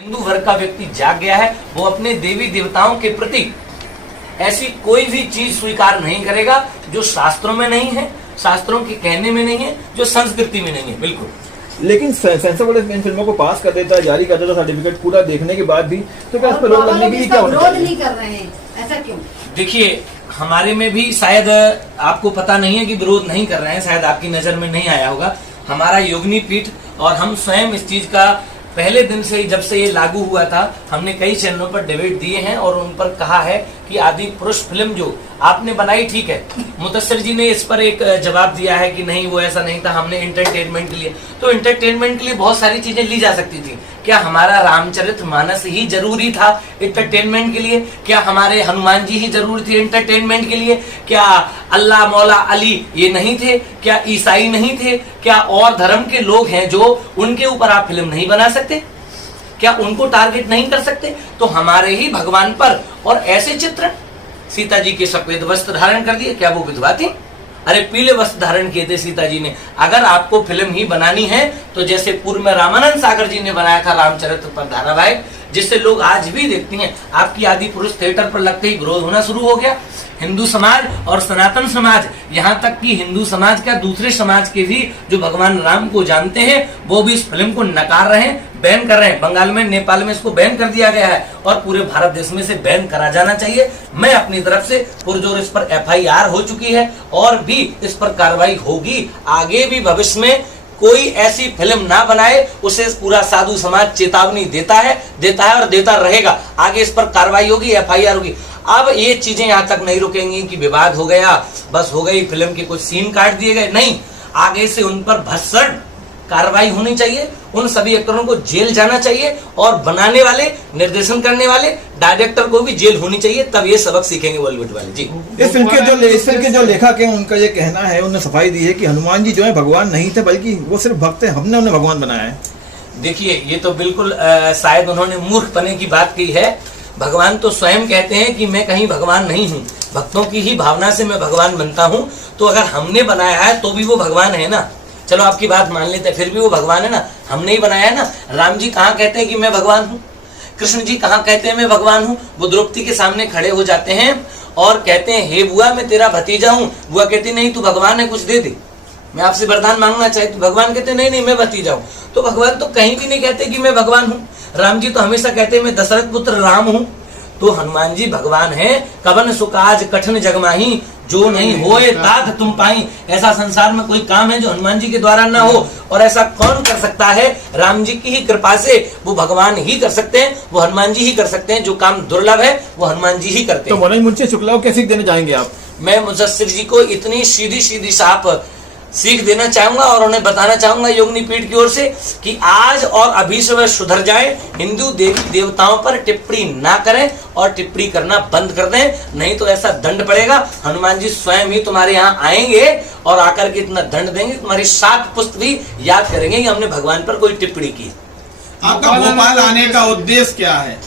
हिंदू वर्ग का व्यक्ति जाग गया है, वो अपने देवी देवताओं के प्रति ऐसी कोई भी चीज स्वीकार नहीं करेगा जो शास्त्रों में नहीं है, शास्त्रों के कहने में नहीं है, जो संस्कृति में नहीं है। बिल्कुल। लेकिन सेंसर बोर्ड इन फिल्मों को पास कर देता है, जारी कर देता है सर्टिफिकेट पूरा देखने के बाद भी, तो क्या इस पर रोक लगने के लिए क्या होना चाहिए? नहीं कर रहे हैं, ऐसा क्यों? देखिए, हमारे में भी शायद आपको पता नहीं है कि विरोध नहीं कर रहे हैं, शायद आपकी नजर में नहीं आया होगा। हमारा योगिनी पीठ और हम स्वयं इस चीज का पहले दिन से ही, जब से ये लागू हुआ था, हमने कई चैनलों पर डिबेट दिए हैं और उन पर कहा है कि आदि पुरुष फिल्म जो आपने बनाई ठीक है। मुदस्सिर जी ने इस पर एक जवाब दिया है कि नहीं, वो ऐसा नहीं था, हमने एंटरटेनमेंट के लिए। तो एंटरटेनमेंट के लिए बहुत सारी चीजें ली जा सकती थी। क्या हमारा रामचरितमानस ही जरूरी था एंटरटेनमेंट के लिए? क्या हमारे हनुमान जी ही जरूरी थे एंटरटेनमेंट के लिए? क्या अल्लाह मौला अली ये नहीं थे? क्या ईसाई नहीं थे? क्या और धर्म के लोग हैं जो उनके ऊपर आप फिल्म नहीं बना सकते? क्या उनको टारगेट नहीं कर सकते? तो हमारे ही भगवान पर और ऐसे चित्र, सीता जी के सफेद वस्त्र धारण कर दिए, क्या वो विधवा थी? अरे पीले वस्त्र धारण किए थे सीता जी ने। अगर आपको फिल्म ही बनानी है तो जैसे पूर्व में रामानंद सागर जी ने बनाया था रामचरित्र पर धारावाहिक, जिससे लोग आज भी देखते हैं, आपकी आदि पुरुष थिएटर पर लगते ही विरोध होना शुरू हो गया। हिंदू समाज और सनातन समाज, यहाँ तक कि हिंदू समाज क्या दूसरे समाज के भी जो भगवान राम को जानते हैं, वो भी इस फिल्म को नकार रहे हैं, बैन कर रहे हैं। बंगाल में, नेपाल में इसको बैन कर दिया गया है और पूरे भारत देश में से बैन करा जाना चाहिए। मैं अपनी तरफ से पुरजोर इस पर FIR हो चुकी है और भी इस पर कार्रवाई होगी। आगे भी भविष्य में कोई ऐसी फिल्म ना बनाए, उसे पूरा साधु समाज चेतावनी देता है और देता रहेगा। आगे इस पर कार्रवाई होगी, FIR होगी। अब ये चीजें यहाँ तक नहीं रुकेंगी कि विवाद हो गया, बस हो गई, फिल्म के कुछ सीन काट दिए गए। नहीं, आगे से उन पर भसड़ कार्रवाई होनी चाहिए, उन सभी एक्टरों को जेल जाना चाहिए और बनाने वाले, निर्देशन करने वाले डायरेक्टर को भी जेल होनी चाहिए, तब ये सबक सीखेंगे बॉलीवुड वाले। जी, इस फिल्म के जो लेखक हैं उनका ये कहना है, उन्होंने सफाई दी है कि हनुमान जी जो है भगवान नहीं थे, बल्कि वो सिर्फ भक्त है, हमने उन्हें भगवान बनाया है। देखिए, ये तो बिल्कुल शायद उन्होंने मूर्खपने की बात की है। भगवान तो स्वयं कहते हैं कि मैं कहीं भगवान नहीं हूँ, भक्तों की ही भावना से मैं भगवान बनता हूँ। तो अगर हमने बनाया है तो भी वो भगवान है ना। चलो आपकी बात मान लेते हैं, फिर भी वो भगवान है ना, हमने ही बनाया है ना। राम जी कहाँ कहते हैं कि मैं भगवान हूँ? कृष्ण जी कहाँ कहते हैं मैं भगवान हूँ? वो द्रौपदी के सामने खड़े हो जाते हैं और कहते हैं, हे बुआ मैं तेरा भतीजा हूँ। बुआ कहती नहीं, तू भगवान है, कुछ दे दे, मैं आपसे वरदान मांगना चाहती हूँ। भगवान कहते नहीं मैं भतीजा हूँ। तो भगवान तो कहीं भी नहीं कहते कि मैं भगवान हूँ। राम जी तो हमेशा कहते हैं मैं दशरथ पुत्र राम हूँ। तो हनुमान जी भगवान है। कवन सुकाज कठिन जगमाही, जो नहीं होए तात तुम पाई। ऐसा संसार में कोई काम है जो हनुमान जी के द्वारा ना हो, और ऐसा कौन कर सकता है? राम जी की ही कृपा से वो भगवान ही कर सकते हैं, वो हनुमान जी ही कर सकते हैं। जो काम दुर्लभ है वो हनुमान जी ही करते हैं। तो मनोज मुंशी शुक्ला को क्या सीख देना चाहेंगे आप? मैं मुदस्सिर जी को इतनी सीधी सीधी साफ सीख देना चाहूंगा और उन्हें बताना चाहूंगा योगिनी पीठ की ओर से कि आज और अभी से वह सुधर जाए, हिंदू देवी देवताओं पर टिप्पणी ना करें और टिप्पणी करना बंद कर दें, नहीं तो ऐसा दंड पड़ेगा। हनुमान जी स्वयं ही तुम्हारे यहाँ आएंगे और आकर के इतना दंड देंगे, तुम्हारी 7 पुस्त भी याद करेंगे कि हमने भगवान पर कोई टिप्पणी की। आपका भोपाल आने का उद्देश्य क्या है?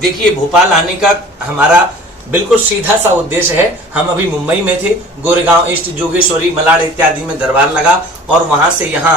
देखिए, भोपाल आने का हमारा बिल्कुल सीधा सा उद्देश्य है। हम अभी मुंबई में थे, गोरेगांव ईस्ट, जोगेश्वरी, मलाड इत्यादि में दरबार लगा और वहां से यहाँ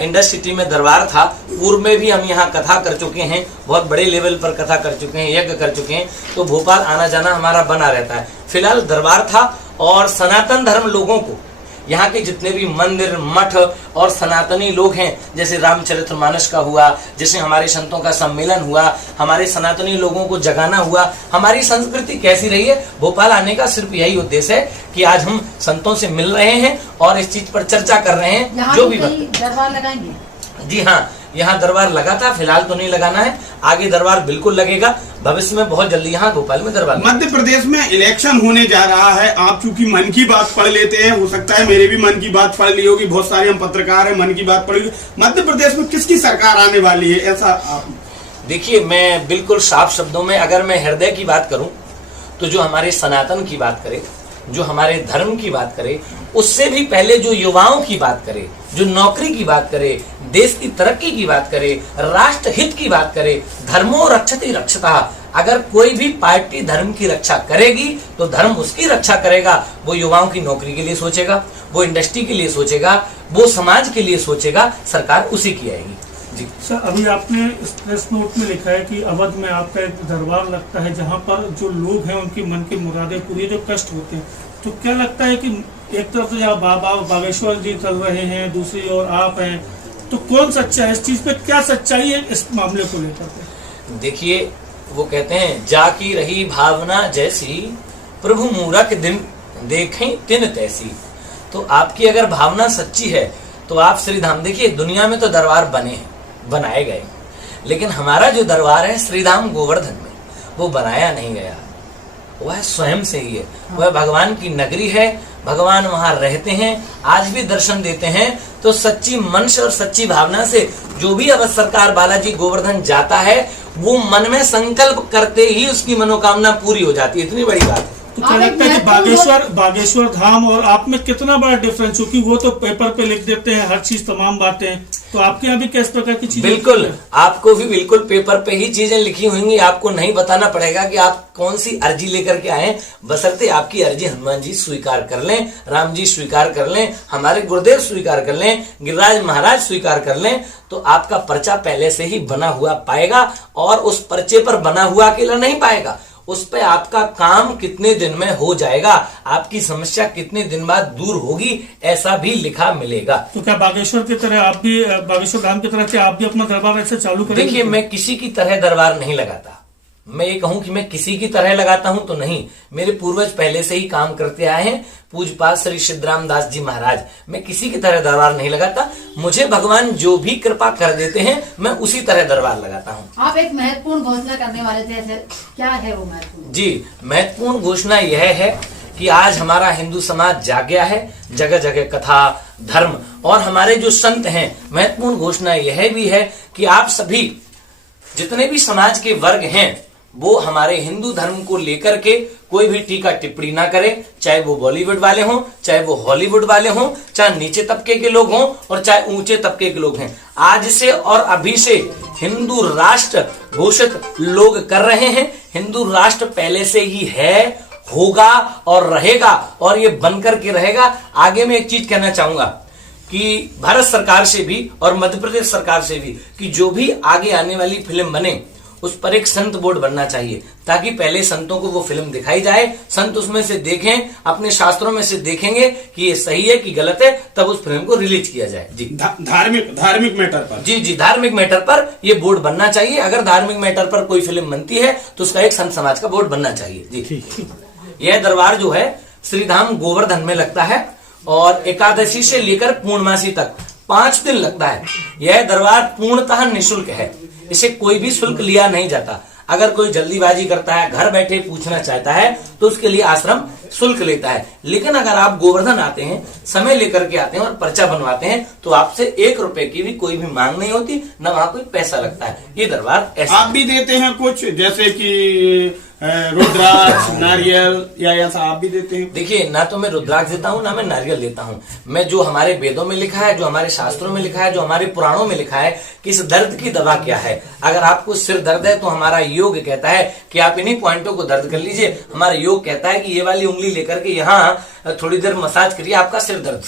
इंडस सिटी में दरबार था। पूर्व में भी हम यहाँ कथा कर चुके हैं, बहुत बड़े लेवल पर कथा कर चुके हैं, यज्ञ कर चुके हैं। तो भोपाल आना जाना हमारा बना रहता है। फिलहाल दरबार था और सनातन धर्म लोगों को, यहाँ के जितने भी मंदिर, मठ और सनातनी लोग हैं, जैसे रामचरितमानस का हुआ, जैसे हमारे संतों का सम्मेलन हुआ, हमारे सनातनी लोगों को जगाना हुआ, हमारी संस्कृति कैसी रही है, भोपाल आने का सिर्फ यही उद्देश्य है कि आज हम संतों से मिल रहे हैं और इस चीज पर चर्चा कर रहे हैं। जो भी दरबार लगाएंगे? जी हाँ, यहाँ दरबार लगा था, फिलहाल तो नहीं लगाना है, आगे दरबार बिल्कुल लगेगा। भविष्य में बहुत जल्दी यहाँ भोपाल में दरबार। मध्य प्रदेश में इलेक्शन होने जा रहा है, आप चूंकि मन की बात पढ़ लेते हैं, हो सकता है मेरे भी मन की बात पढ़ ली होगी, बहुत सारे हम पत्रकार हैं, मन की बात पढ़ी। मध्य प्रदेश में किसकी सरकार आने वाली है, ऐसा आप? देखिए, मैं बिल्कुल साफ शब्दों में अगर मैं हृदय की बात करूं तो जो हमारे सनातन की बात करे, जो हमारे धर्म की बात करे, उससे भी पहले जो युवाओं की बात करे, जो नौकरी की बात करे, देश की तरक्की की बात करे, राष्ट्र हित की बात करे, धर्मो रक्षति रक्षता। अगर कोई भी पार्टी धर्म की रक्षा करेगी तो धर्म उसकी रक्षा करेगा। वो युवाओं की नौकरी के लिए सोचेगा, वो इंडस्ट्री के लिए सोचेगा, वो समाज के लिए सोचेगा, सरकार उसी की आएगी। जी। सर, अभी आपने इस प्रेस नोट में लिखा है कि अवध में आपका एक दरबार लगता है जहां पर जो लोग हैं उनकी मन की मुरादें पूरी, जो कष्ट होते हैं, तो क्या लगता है कि एक तरफ तो यहाँ बाबा बागेश्वर जी चल रहे हैं, दूसरी ओर आप हैं, तो कौन सच्चा है? इस चीज पे क्या सच्चाई है इस मामले को लेकर? देखिए, वो कहते हैं जाकी रही भावना जैसी, प्रभु मूरख दिन देखें तिन तैसी। तो आपकी अगर भावना सच्ची है तो आप श्रीधाम, देखिए दुनिया में तो दरबार बने हैं, बनाए गए, लेकिन हमारा जो दरबार है श्रीधाम गोवर्धन में, वो बनाया नहीं गया, वह स्वयं से ही है। वह भगवान की नगरी है, भगवान वहां रहते हैं, आज भी दर्शन देते हैं। तो सच्ची मन से और सच्ची भावना से जो भी अवध सरकार बालाजी गोवर्धन जाता है, वो मन में संकल्प करते ही उसकी मनोकामना पूरी हो जाती है। इतनी बड़ी बात है। तो क्या लगता है कि बागेश्वर धाम और आप में कितना बड़ा डिफरेंस? क्योंकि वो तो पेपर पे लिख देते हैं हर चीज, तमाम बातें, तो आपके यहाँ भी किस प्रकार की चीजें? बिल्कुल, आपको भी बिल्कुल पेपर पे ही चीजें लिखी होंगी। आपको नहीं बताना पड़ेगा कि आप कौन सी अर्जी लेकर के आए, बशर्ते आपकी अर्जी हनुमान जी स्वीकार कर लें, राम जी स्वीकार कर लें, हमारे गुरुदेव स्वीकार कर लें, गिरिराज महाराज स्वीकार कर लें, तो आपका पर्चा पहले से ही बना हुआ पाएगा। और उस पर्चे पर बना हुआ अकेला नहीं पाएगा, उस पे आपका काम कितने दिन में हो जाएगा, आपकी समस्या कितने दिन बाद दूर होगी, ऐसा भी लिखा मिलेगा। तो क्या बागेश्वर की तरह आप भी, बागेश्वर धाम की तरह क्या आप भी अपना दरबार ऐसे चालू करेंगे? देखिए, मैं किसी की तरह दरबार नहीं लगाता। मैं ये कहूं कि मैं किसी की तरह लगाता हूं तो नहीं, मेरे पूर्वज पहले से ही काम करते आए हैं। पूज्यपाद श्री सिद्धराम दास जी महाराज, मैं किसी की तरह दरबार नहीं लगाता। मुझे भगवान जो भी कृपा कर देते हैं, मैं उसी तरह दरबार लगाता हूं। आप एक महत्वपूर्ण घोषणा करने वाले थे, ऐसे क्या है वो महत्वपूर्ण? जी, महत्वपूर्ण घोषणा यह है कि आज हमारा हिंदू समाज जाग गया है, जगह जगह कथा, धर्म और हमारे जो संत हैं। महत्वपूर्ण घोषणा यह भी है कि आप सभी जितने भी समाज के वर्ग हैं, वो हमारे हिंदू धर्म को लेकर के कोई भी टीका टिप्पणी ना करें, चाहे वो बॉलीवुड वाले हों, चाहे वो हॉलीवुड वाले हों, चाहे नीचे तबके के लोग हों और चाहे ऊंचे तबके के लोग हैं। आज से और अभी से हिंदू राष्ट्र घोषित लोग कर रहे हैं। हिंदू राष्ट्र पहले से ही है, होगा और रहेगा, और ये बनकर के रहेगा। आगे मैं एक चीज कहना चाहूंगा कि भारत सरकार से भी और मध्य प्रदेश सरकार से भी कि जो भी आगे आने वाली फिल्म बने, उस पर एक संत बोर्ड बनना चाहिए, ताकि पहले संतों को वो फिल्म दिखाई जाए, संत उसमें से देखें, अपने शास्त्रों में से देखेंगे कि ये सही है कि गलत है, तब उस फिल्म को रिलीज किया जाए। जी, धार्मिक मैटर पर। जी, धार्मिक मैटर पर ये बोर्ड बनना चाहिए। अगर धार्मिक मैटर पर कोई फिल्म बनती है तो उसका एक संत समाज का बोर्ड बनना चाहिए। जी, यह दरबार जो है श्रीधाम गोवर्धन में लगता है और एकादशी से लेकर पूर्णमासी तक 5 दिन लगता है। यह दरबार पूर्णतः निःशुल्क है, इसे कोई भी शुल्क लिया नहीं जाता। अगर कोई जल्दीबाजी करता है, घर बैठे पूछना चाहता है, तो उसके लिए आश्रम शुल्क लेता है। लेकिन अगर आप गोवर्धन आते हैं, समय लेकर के आते हैं और पर्चा बनवाते हैं, तो आपसे 1 रुपए की भी कोई भी मांग नहीं होती, न वहां कोई पैसा लगता है। ये दरबार ऐसा आप भी देते हैं कुछ, जैसे कि रुद्राक्ष, नारियल, या ऐसा आप भी देते हैं? देखिए, ना तो मैं रुद्राक्ष देता हूँ, ना मैं नारियल देता हूँ। मैं जो हमारे वेदों में लिखा है, जो हमारे शास्त्रों में लिखा है, जो हमारे पुराणों में लिखा है कि इस दर्द की दवा क्या है। अगर आपको सिर दर्द है तो हमारा योग कहता है कि आप इन्हीं पॉइंटों को दर्द कर लीजिए। हमारा योग कहता है कि ये वाली उंगली लेकर के यहाँ थोड़ी देर मसाज करिए, आपका सिर दर्द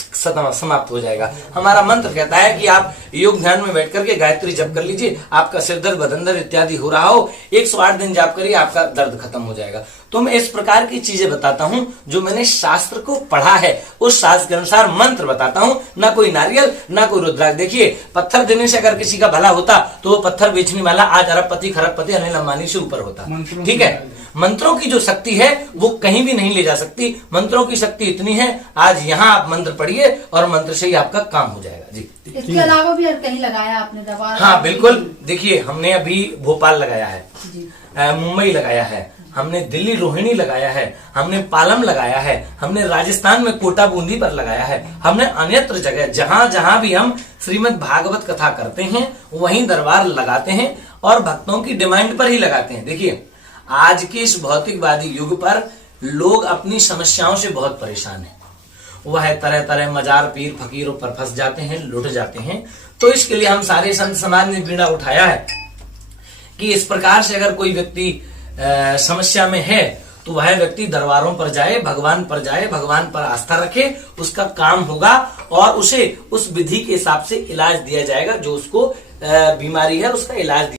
समाप्त हो जाएगा। हमारा मंत्र कहता है कि आप योग ध्यान में बैठ करके गायत्री जप कर लीजिए, आपका सिर दर्द, बदन दर्द इत्यादि हो रहा हो, 108 दिन जाप करिए, आपका दर्द खत्म हो जाएगा। तो मैं इस प्रकार की चीजें बताता हूं जो मैंने शास्त्र को पढ़ा है, उस शास्त्र के अनुसार मंत्र बताता हूं, ना कोई नारियल, ना कोई रुद्राक्ष। देखिए, पत्थर देने से अगर किसी का भला होता तो वो पत्थर बेचने वाला आज अरबपति खरबपति अनिल अंबानी से ऊपर होता। ठीक है, मंत्रों की जो शक्ति है वो कहीं भी नहीं ले जा सकती। मंत्रों की शक्ति इतनी है, आज यहाँ आप मंत्र पढ़िए और मंत्र से ही आपका काम हो जाएगा। जी, इसके अलावा भी कहीं लगाया आपने दरबार? हाँ बिल्कुल। देखिए, हमने अभी भोपाल लगाया है, मुंबई लगाया है, हमने दिल्ली रोहिणी लगाया है, हमने पालम लगाया है, हमने राजस्थान में कोटा बूंदी पर लगाया है, हमने अन्यत्र जगह जहां जहां भी हम श्रीमद् भागवत कथा करते हैं वहीं दरबार लगाते हैं और भक्तों की डिमांड पर ही लगाते हैं। देखिए, आज के इस भौतिकवादी युग पर लोग अपनी समस्याओं से बहुत परेशान हैं। वह तरह तरह मजार पीर फकीरों पर फंस जाते हैं, लुट जाते हैं। तो इसके लिए हम सारे संत समाज ने बीड़ा उठाया है कि इस प्रकार से अगर कोई व्यक्ति समस्या में है तो वह व्यक्ति दरबारों पर जाए, भगवान पर जाए, भगवान पर आस्था रखे, उसका काम होगा और उसे उस विधि के हिसाब से इलाज दिया जाएगा जो उसको बीमारी है उसका इलाज दिया।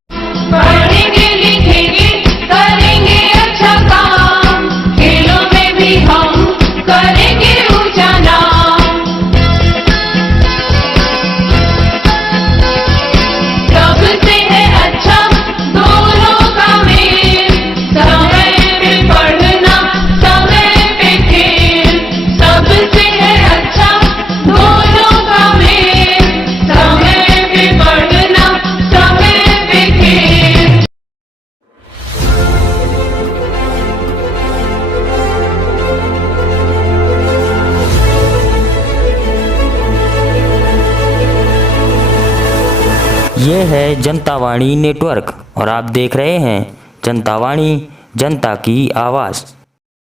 पढ़ेंगे लिखेंगे करेंगे अच्छा काम, खेलों में भी हम करेंगे ऊंचा नाम। सबसे है अच्छा दोनों का मेल, समय पे पढ़ना समय पे खेल। सबसे है अच्छा दोनों का मेल, समय पे पढ़ना समय पे खेल। ये है जनता वाणी नेटवर्क और आप देख रहे हैं जनता वाणी, जनता की आवाज़।